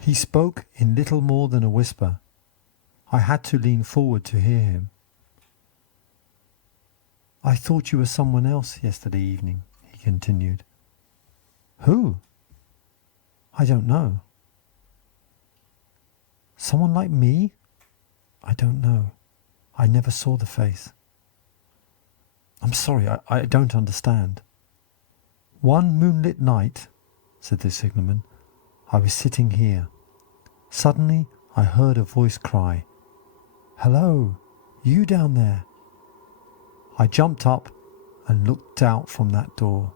He spoke in little more than a whisper. I had to lean forward to hear him. I thought you were someone else yesterday evening, he continued. Who? I don't know. Someone like me? I don't know. I never saw the face. I'm sorry, I don't understand. One moonlit night, said the signalman, I was sitting here. Suddenly I heard a voice cry, Hello, you down there. I jumped up and looked out from that door.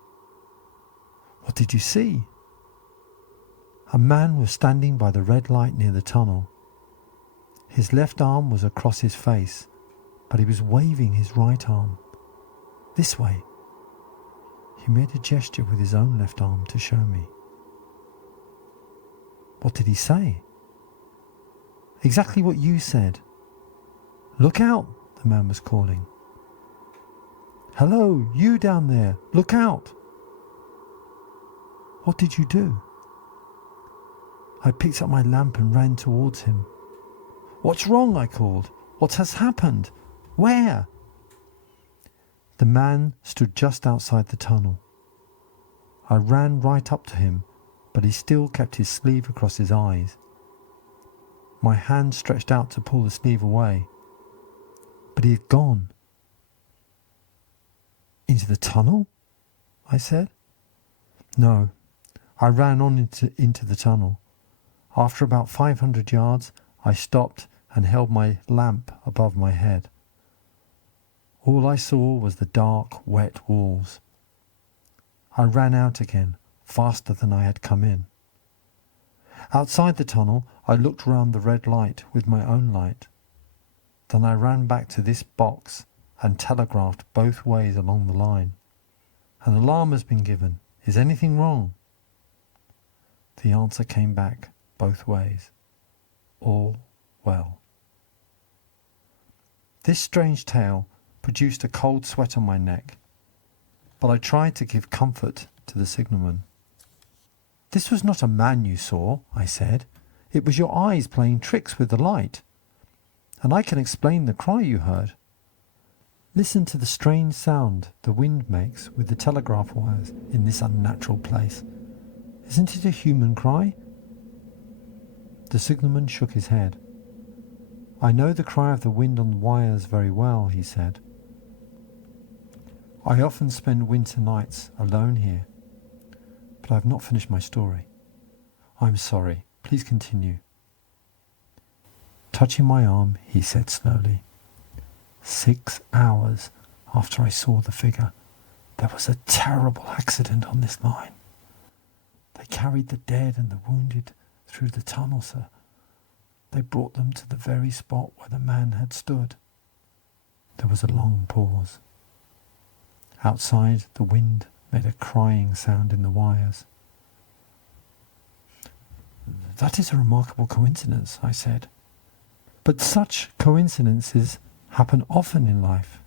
What did you see? A man was standing by the red light near the tunnel. His left arm was across his face, but he was waving his right arm. This way. He made a gesture with his own left arm to show me. What did he say? Exactly what you said. Look out, the man was calling. Hello, you down there, look out. What did you do? I picked up my lamp and ran towards him. What's wrong? I called. What has happened? Where? The man stood just outside the tunnel. I ran right up to him, but he still kept his sleeve across his eyes. My hand stretched out to pull the sleeve away, but he had gone. Into the tunnel? I said. No, I ran on into the tunnel. After about 500 yards, I stopped and held my lamp above my head. All I saw was the dark, wet walls. I ran out again, faster than I had come in. Outside the tunnel, I looked round the red light with my own light. Then I ran back to this box and telegraphed both ways along the line. An alarm has been given. Is anything wrong? The answer came back both ways. All well. This strange tale produced a cold sweat on my neck, but I tried to give comfort to the signalman. This was not a man you saw, I said. It was your eyes playing tricks with the light. And I can explain the cry you heard. Listen to the strange sound the wind makes with the telegraph wires in this unnatural place. Isn't it a human cry? The signalman shook his head. I know the cry of the wind on the wires very well, he said. I often spend winter nights alone here, but I have not finished my story. I'm sorry. Please continue. Touching my arm, he said slowly, 6 hours after I saw the figure, there was a terrible accident on this line. They carried the dead and the wounded through the tunnel, sir. They brought them to the very spot where the man had stood. There was a long pause. Outside, the wind made a crying sound in the wires. That is a remarkable coincidence, I said. But such coincidences happen often in life.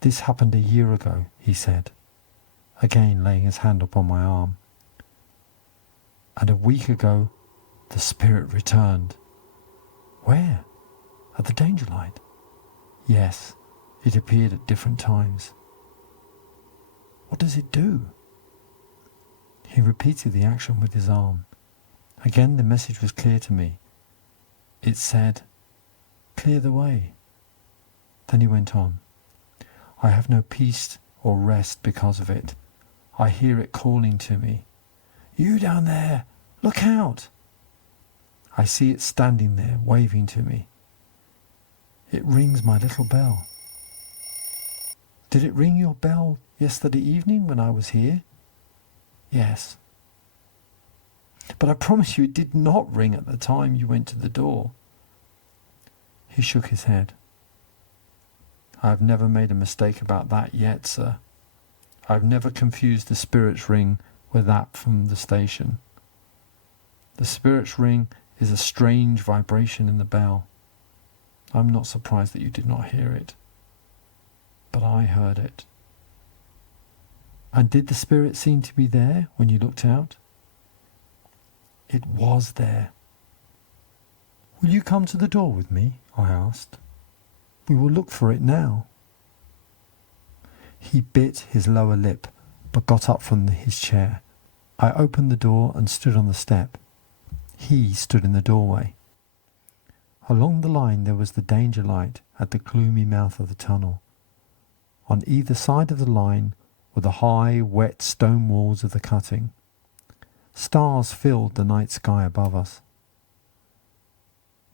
This happened a year ago, he said, again laying his hand upon my arm. And a week ago, the spirit returned. Where? At the danger light? Yes, it appeared at different times. What does it do? He repeated the action with his arm. Again the message was clear to me. It said, clear the way. Then he went on. I have no peace or rest because of it. I hear it calling to me. You down there, look out! I see it standing there, waving to me. It rings my little bell. Did it ring your bell yesterday evening when I was here? Yes. But I promise you it did not ring at the time you went to the door. He shook his head. I have never made a mistake about that yet, sir. I have never confused the spirit's ring with that from the station. The spirit's ring is a strange vibration in the bell. I'm not surprised that you did not hear it. But I heard it. And did the spirit seem to be there when you looked out? It was there, "Will you come to the door with me?" I asked. "We will look for it now." He bit his lower lip, but got up from his chair. I opened the door and stood on the step. He stood in the doorway. Along the line there was the danger light at the gloomy mouth of the tunnel. On either side of the line were the high, wet stone walls of the cutting. Stars filled the night sky above us.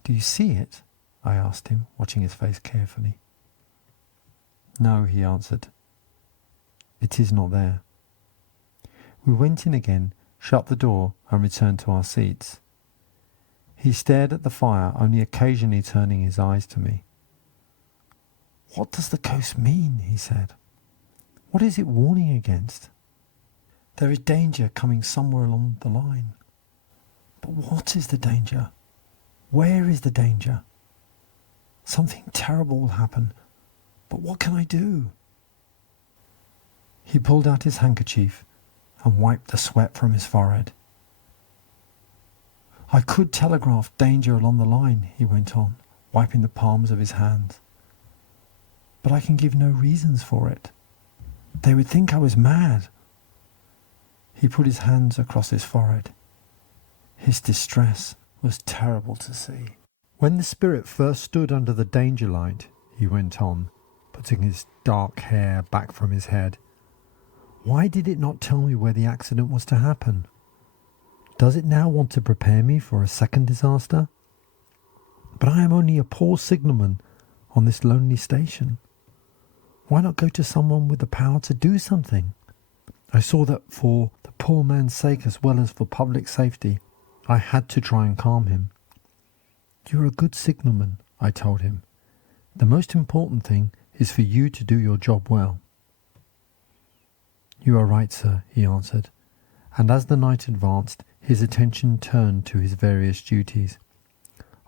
"Do you see it?" I asked him, watching his face carefully. "No," he answered. "It is not there." We went in again, shut the door, and returned to our seats. He stared at the fire, only occasionally turning his eyes to me. "What does the ghost mean?" he said. "What is it warning against? There is danger coming somewhere along the line. But what is the danger? Where is the danger? Something terrible will happen, but what can I do?" He pulled out his handkerchief and wiped the sweat from his forehead. "I could telegraph danger along the line," he went on, wiping the palms of his hands. "But I can give no reasons for it. They would think I was mad." He put his hands across his forehead. His distress was terrible to see. "When the spirit first stood under the danger light," he went on, putting his dark hair back from his head, "why did it not tell me where the accident was to happen? Does it now want to prepare me for a second disaster? But I am only a poor signalman on this lonely station. Why not go to someone with the power to do something?" I saw that for the poor man's sake as well as for public safety, I had to try and calm him. "You are a good signalman," I told him. "The most important thing is for you to do your job well." "You are right, sir," he answered, and as the night advanced, his attention turned to his various duties.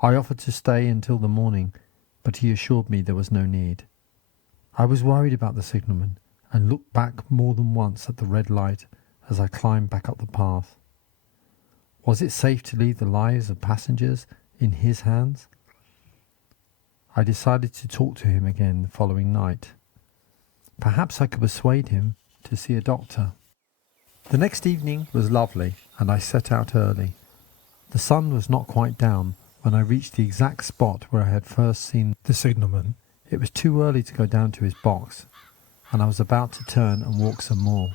I offered to stay until the morning, but he assured me there was no need. I was worried about the signalman, and looked back more than once at the red light as I climbed back up the path. Was it safe to leave the lives of passengers in his hands? I decided to talk to him again the following night. Perhaps I could persuade him to see a doctor. The next evening was lovely, and I set out early. The sun was not quite down when I reached the exact spot where I had first seen the signalman. It was too early to go down to his box, and I was about to turn and walk some more.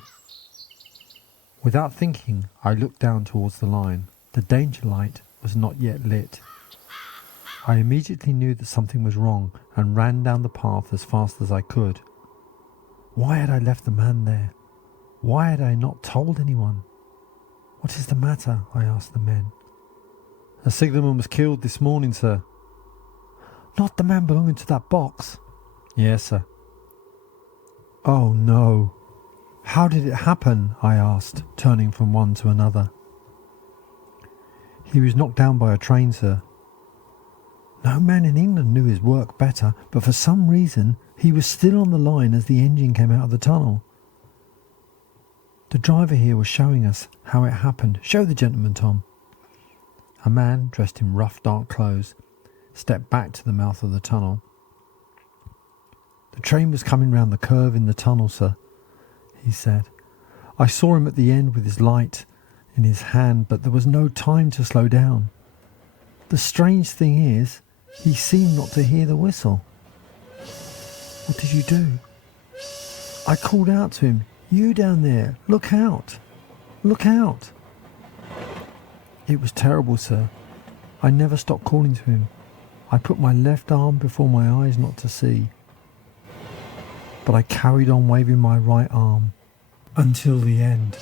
Without thinking, I looked down towards the line. The danger light was not yet lit. I immediately knew that something was wrong and ran down the path as fast as I could. Why had I left the man there? Why had I not told anyone? "What is the matter?" I asked the men. "A signalman was killed this morning, sir." "Not the man belonging to that box?" "Yes, sir." "Oh, no. How did it happen?" I asked, turning from one to another. "He was knocked down by a train, sir." No man in England knew his work better, but for some reason he was still on the line as the engine came out of the tunnel. The driver here was showing us how it happened. Show the gentleman, Tom. A man dressed in rough dark clothes stepped back to the mouth of the tunnel. "The train was coming round the curve in the tunnel, sir," he said. "I saw him at the end with his light in his hand, but there was no time to slow down. The strange thing is, he seemed not to hear the whistle." "What did you do?" "I called out to him, 'You down there, look out, look out.' It was terrible, sir. I never stopped calling to him. I put my left arm before my eyes not to see, but I carried on waving my right arm until the end."